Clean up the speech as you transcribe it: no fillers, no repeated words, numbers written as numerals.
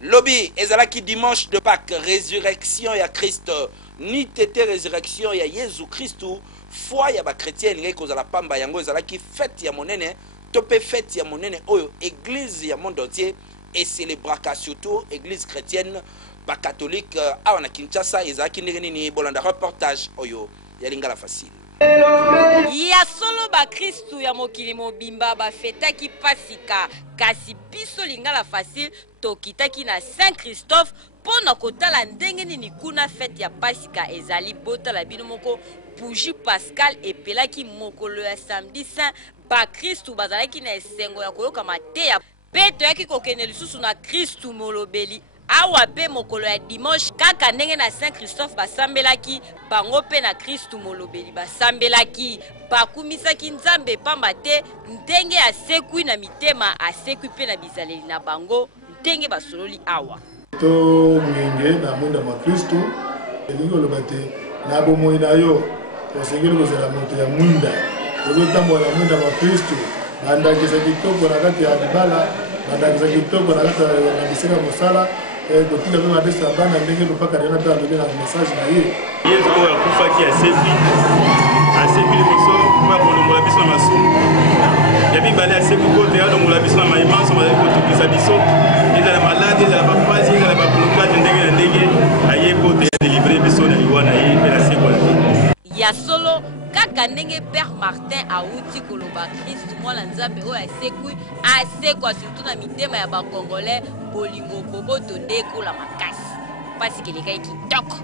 Lobby ezalaki dimanche de Pâques, résurrection ya Christ, ni tete résurrection ya Jésus Christu, foi ya ba chrétien ngai kozala pamba yango ezalaki fête ya monene, topé fête ya monene oyo église ya monde entier et célébraka surtout église chrétienne ba catholique awa na Kinshasa ezalaki ndenge nini bolanda reportage oyo ya lingala facile. Ya solo ba Kristu ya mokili mobimba ba fetaki pasika kasi biso lingala facile tokitaki na Saint Christophe pona kotala ndenge nini kuna fete ya pasika ezali botala bino moko bougie Pascal epelaki mokolo ya samedi saint ba Kristu bazalaki na esengo ya koyoka mateya peto yaki kokene lisusu na Kristu molobeli awa pe mokolo ya dimanche kaka ndenge na Saint Christophe basambelaki bango pe na Kristu molobeli basambelaki bakumisaki nzambe pamba te ndenge asekwi na mitema asekwi pe na bizaleli na bango ndenge basololi awa to mwenge na mwenda ma Kristu elingo lobate na bomoi na yo osengeli kozala moto ya mwinda ozotambola na mwinda ma Kristu bandakisa kitoko na kati ya libala bandakisa kitoko na kati ya bisika mosala kotika pe mapesa bana ndenge lopaka nena pe alobi na message na ye yesu oyo akufaki asepi liboso po ya kolongola biso na masumu ya mibale asepi kote alongola biso na mayimanso bazali kotokisa biso ezala maladi ezala bapasi ezala bablokage ndenge na ndenge aye kote ya delivre biso na liwa na ye mpe na sekwa ya solo kaka ndenge Père Martin auti koloba Kristu mwana nzambe oyo asekwa surtout na mitema ya bakongolais bolingo boboto nde ekola makasi pasi keleka kitoko.